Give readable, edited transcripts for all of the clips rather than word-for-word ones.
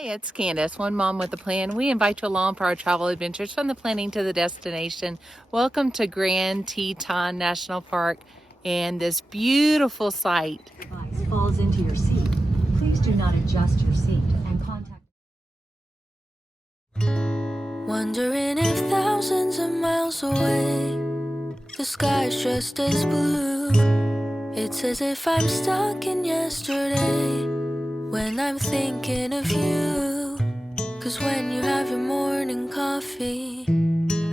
Hi, it's Candace, One Mom with a Plan. We invite you along for our travel adventures from the planning to the destination. Welcome to Grand Teton National Park and this beautiful site. Device falls into your seat. Please do not adjust your seat and contact. Wondering if thousands of miles away, the sky's just as blue. It's as if I'm stuck in yesterday when I'm thinking of you. 'Cause when you have your morning coffee,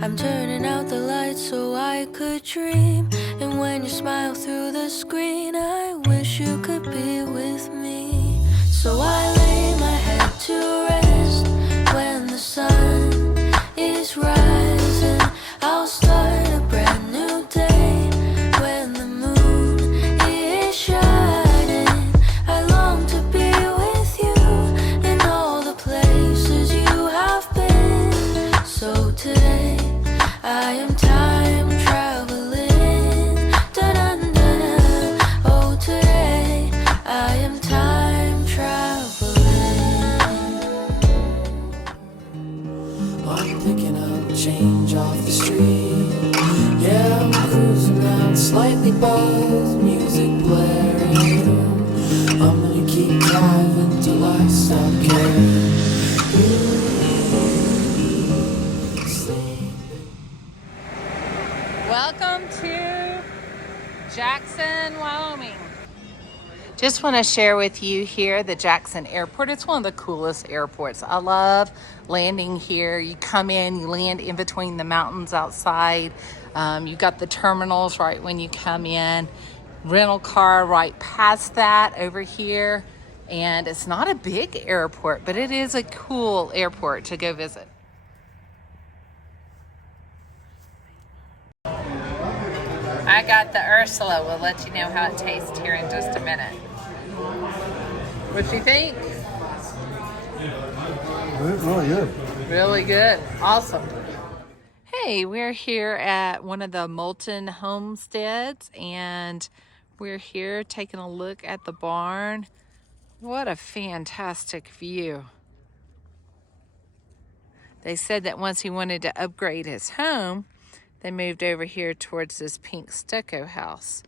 I'm turning out the lights so I could dream. And when you smile through the screen, I wish you could be with me. So I lay my head to rest when the sun is rising. I'll start a brand new day when the moon is shining. I long to be with you in all the places you have been. So today I am time traveling. Da-dun-dun. Oh, today I am time traveling. I'm picking up change off the street. Yeah, I'm cruising around, slightly buzzed, music blaring. I'm gonna keep driving till I stop caring. Welcome to Jackson, Wyoming. Just want to share with you here the Jackson Airport. It's one of the coolest airports. I love landing here. You come in, you land in between the mountains outside. You got the terminals right when you come in. Rental car right past that over here. And it's not a big airport, but it is a cool airport to go visit. I got the Ursula. We'll let you know how it tastes here in just a minute. What do you think? Really good. Really good. Awesome. Hey, we're here at one of the Moulton homesteads, and we're here taking a look at the barn. What a fantastic view. They said that once he wanted to upgrade his home, they moved over here towards this pink stucco house.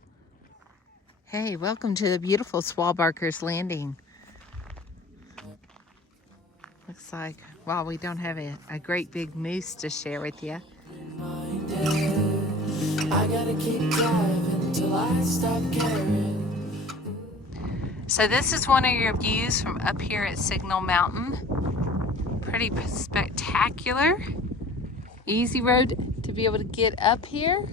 Hey, welcome to the beautiful Swalbarker's Landing. Looks like, well, we don't have a great big moose to share with you. I gotta keep driving till I stop caring. So this is one of your views from up here at Signal Mountain. Pretty spectacular. Easy road to be able to get up here.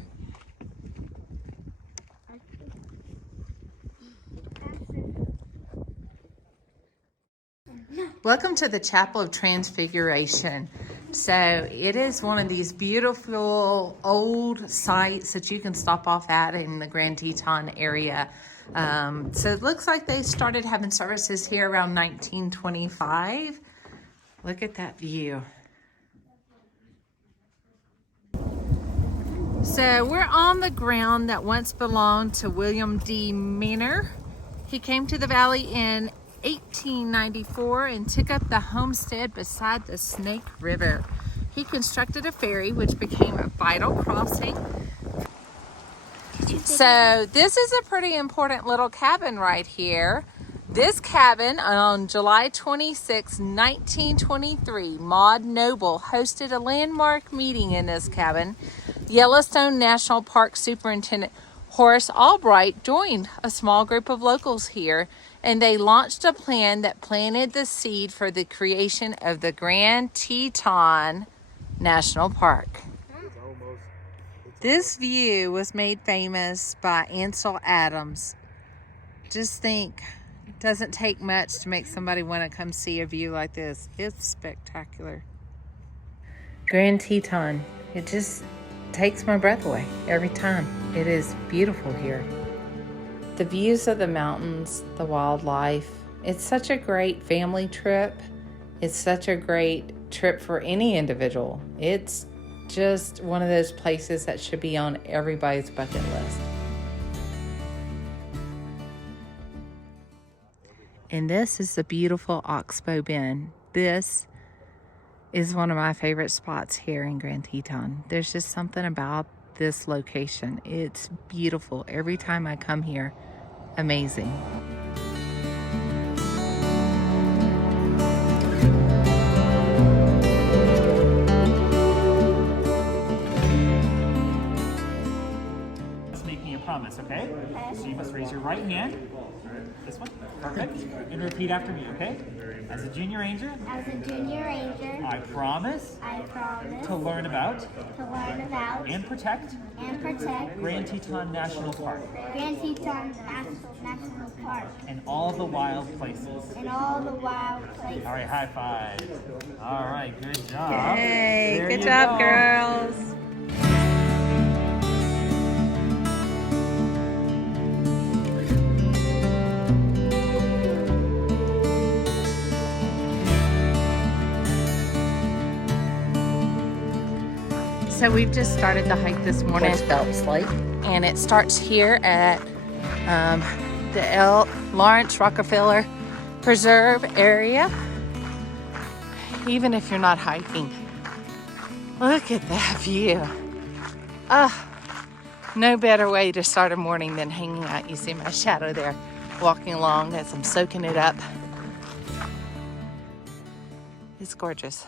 Welcome to the Chapel of Transfiguration. So it is one of these beautiful old sites that you can stop off at in the Grand Teton area. So it looks like they started having services here around 1925. Look at that view. So we're on the ground that once belonged to William D. Manor. He came to the valley in 1894 and took up the homestead beside the Snake River. He constructed a ferry which became a vital crossing. So this is a pretty important little cabin right here. This cabin on July 26, 1923, Maud Noble hosted a landmark meeting in this cabin. Yellowstone National Park Superintendent Horace Albright joined a small group of locals here, and they launched a plan that planted the seed for the creation of the Grand Teton National Park. This view was made famous by Ansel Adams. Just think, it doesn't take much to make somebody want to come see a view like this. It's spectacular. Grand Teton, it just takes my breath away every time. It is beautiful here. The views of the mountains, the wildlife, it's such a great family trip. It's such a great trip for any individual. It's just one of those places that should be on everybody's bucket list. And this is the beautiful Oxbow Bend. this is one of my favorite spots here in Grand Teton. There's just something about this location. It's beautiful. Every time I come here, amazing. Making a promise, okay? So you must raise your right hand. This one. Perfect. And repeat after me, okay? As a junior ranger, As a junior ranger, I promise I promise to learn about to learn about and protect and protect Grand Teton National Park Grand Teton National Park and all the wild places. and all the wild places. All right, high five. All right, good job. Hey, There good you job, go. girls. So we've just started the hike this morning. And it starts here at the L. Lawrence Rockefeller Preserve area. Even if you're not hiking, look at that view. No better way to start a morning than hanging out. You see my shadow there walking along as I'm soaking it up. It's gorgeous.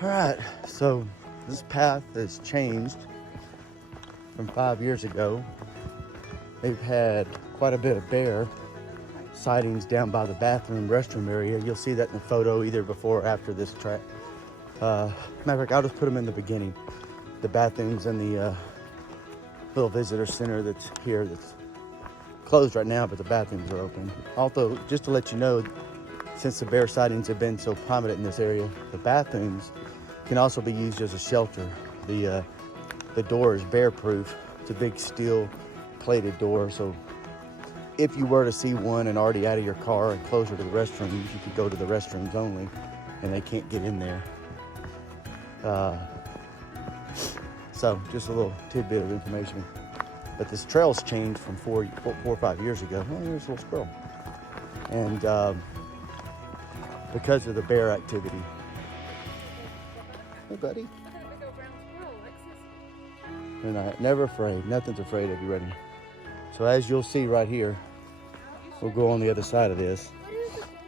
All right, so this path has changed from 5 years ago. They've had quite a bit of bear sightings down by the bathroom, restroom area. You'll see that in the photo either before or after this track. Matter of fact, I'll just put them in the beginning. The bathrooms and the little visitor center that's here that's closed right now, but the bathrooms are open. Also, just to let you know, since the bear sightings have been so prominent in this area, the bathrooms can also be used as a shelter. The door is bear proof. It's a big steel plated door, so if you were to see one and already out of your car and closer to the restrooms, you could go to the restrooms only and they can't get in there. So just a little tidbit of information. But this trail's changed from four or 5 years ago. Oh, here's a little squirrel. And because of the bear activity. Hey, buddy. They're not, never afraid. Nothing's afraid of you. Ready? So as you'll see right here, we'll go on the other side of this.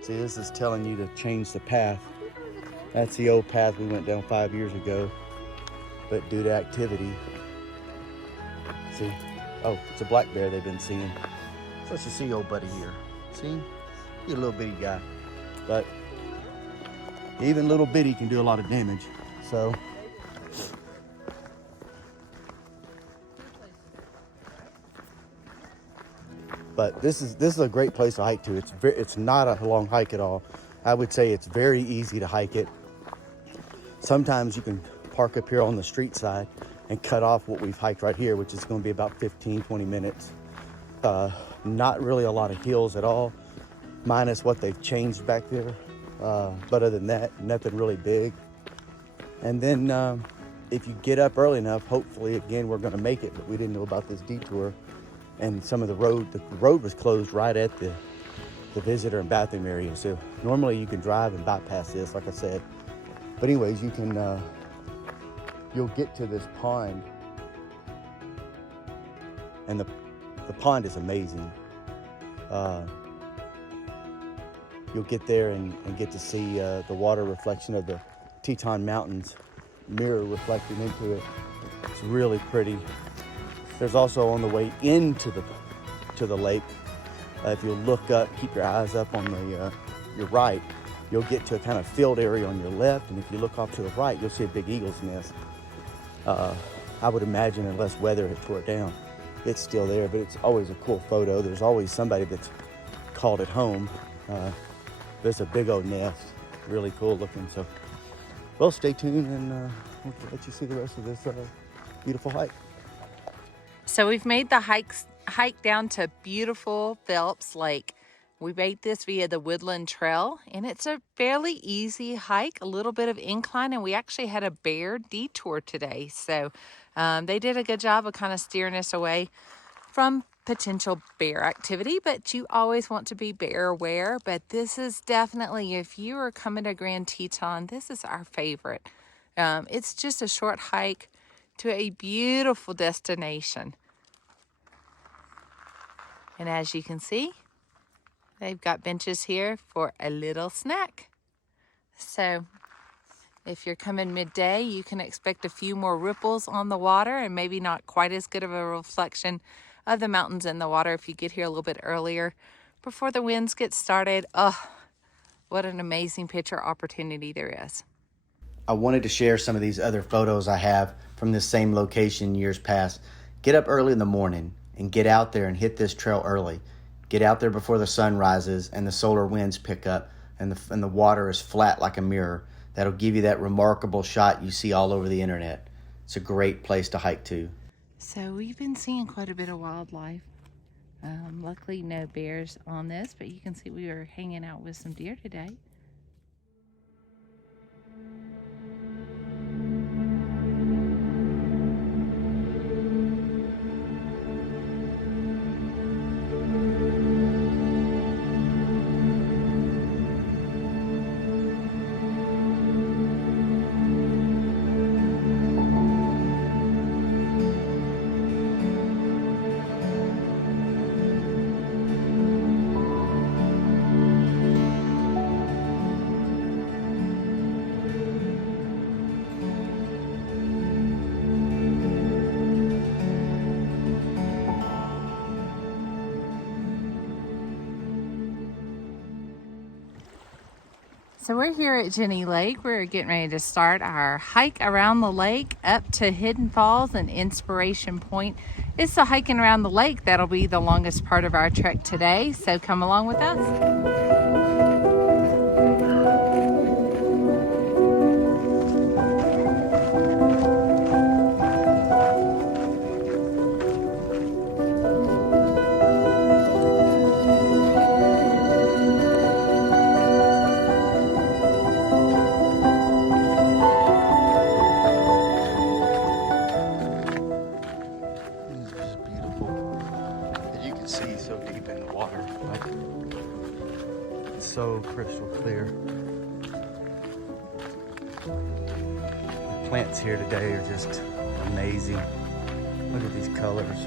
See, this is telling you to change the path. That's the old path we went down 5 years ago, but due to activity, see, oh, it's a black bear they've been seeing. So let's just see old buddy here. See, he's a little bitty guy, but even little bitty can do a lot of damage. So but this is a great place to hike to. It's not a long hike at all. I would say it's very easy to hike it. Sometimes you can park up here on the street side and cut off what we've hiked right here, which is going to be about 15-20 minutes. Not really a lot of hills at all, minus what they've changed back there. But other than that, nothing really big. And then if you get up early enough, hopefully again we're going to make it, but we didn't know about this detour. And some of the road was closed right at the visitor and bathroom area. So normally you can drive and bypass this, like I said. But anyways, you can, you'll get to this pond. And the pond is amazing. You'll get there and get to see the water reflection of the Teton Mountains mirror reflecting into it. It's really pretty. There's also on the way into the lake, if you look up, keep your eyes up on your right, you'll get to a kind of field area on your left, and if you look off to the right, you'll see a big eagle's nest. I would imagine unless weather had tore it down, it's still there, but it's always a cool photo. There's always somebody that's called it home. But it's a big old nest, really cool looking. So, well, stay tuned and we'll let you see the rest of this beautiful hike. So we've made the hike down to beautiful Phelps Lake. We made this via the Woodland Trail, and it's a fairly easy hike, a little bit of incline, and we actually had a bear detour today. So they did a good job of kind of steering us away from potential bear activity, but you always want to be bear aware. But this is definitely, if you are coming to Grand Teton, this is our favorite. It's just a short hike to a beautiful destination. And as you can see, they've got benches here for a little snack. So if you're coming midday, you can expect a few more ripples on the water and maybe not quite as good of a reflection of the mountains in the water if you get here a little bit earlier before the winds get started. Oh, what an amazing picture opportunity there is. I wanted to share some of these other photos I have from this same location years past. Get up early in the morning and get out there and hit this trail early. Get out there before the sun rises and the solar winds pick up and the water is flat like a mirror. That'll give you that remarkable shot you see all over the internet. It's a great place to hike to. So we've been seeing quite a bit of wildlife. Luckily no bears on this, but you can see we were hanging out with some deer today. So we're here at Jenny Lake. We're getting ready to start our hike around the lake up to Hidden Falls and Inspiration Point. It's the hiking around the lake that'll be the longest part of our trek today, so come along with us. So crystal clear. The plants here today are just amazing. Look at these colors.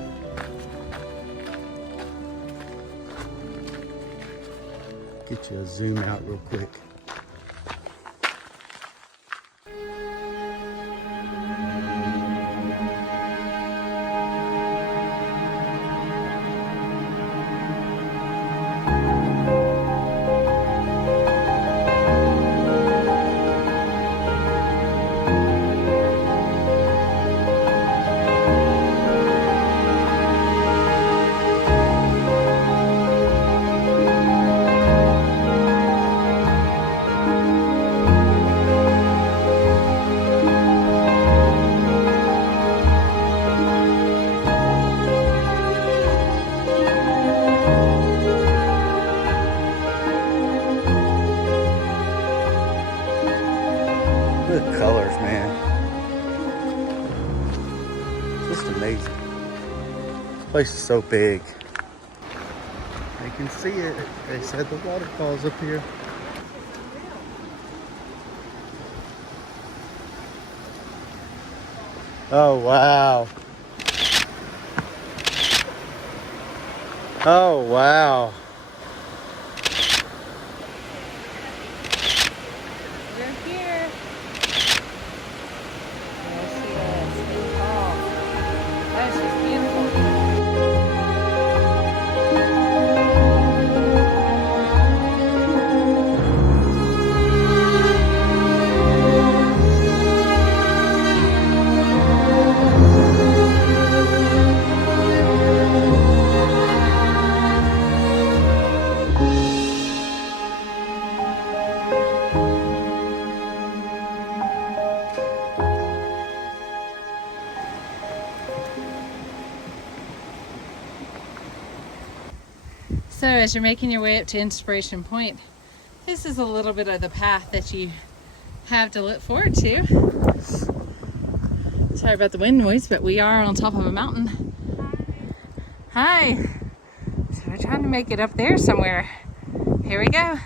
Get you a zoom out real quick. Look at the colors, man. Just amazing. This place is so big. You can see it. They said the waterfall's up here. Oh, wow. Oh, wow. We're here. There she is, Hidden Falls. That's just beautiful. So as you're making your way up to Inspiration Point, this is a little bit of the path that you have to look forward to. Sorry about the wind noise, but we are on top of a mountain. Hi. So we're trying to make it up there somewhere. Here we go.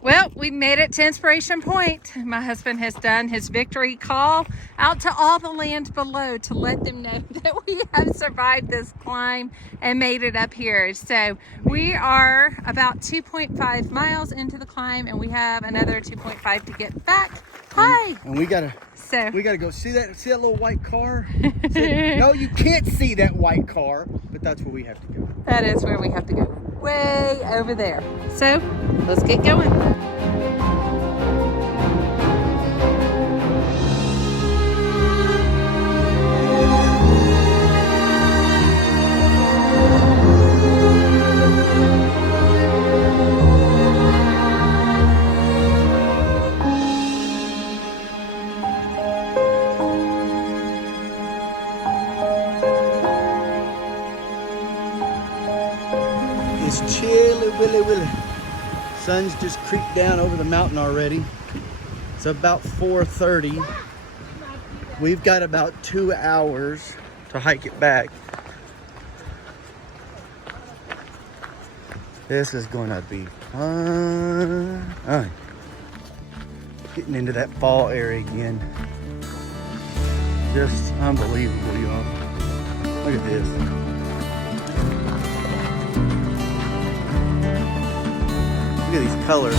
Well, we made it to Inspiration Point. My husband has done his victory call out to all the land below to let them know that we have survived this climb and made it up here. So we are about 2.5 miles into the climb, and we have another 2.5 to get back. Hi. And we gotta go see that little white car. No, you can't see that white car, but that's where we have to go. That is where we have to go, way over there. So let's get going. It's chilly, willy. Sun's just creeped down over the mountain already. It's about 4:30. We've got about 2 hours to hike it back. This is gonna be fun. Alright. Getting into that fall area again. Just unbelievable, y'all. Look at this. Look at these colors.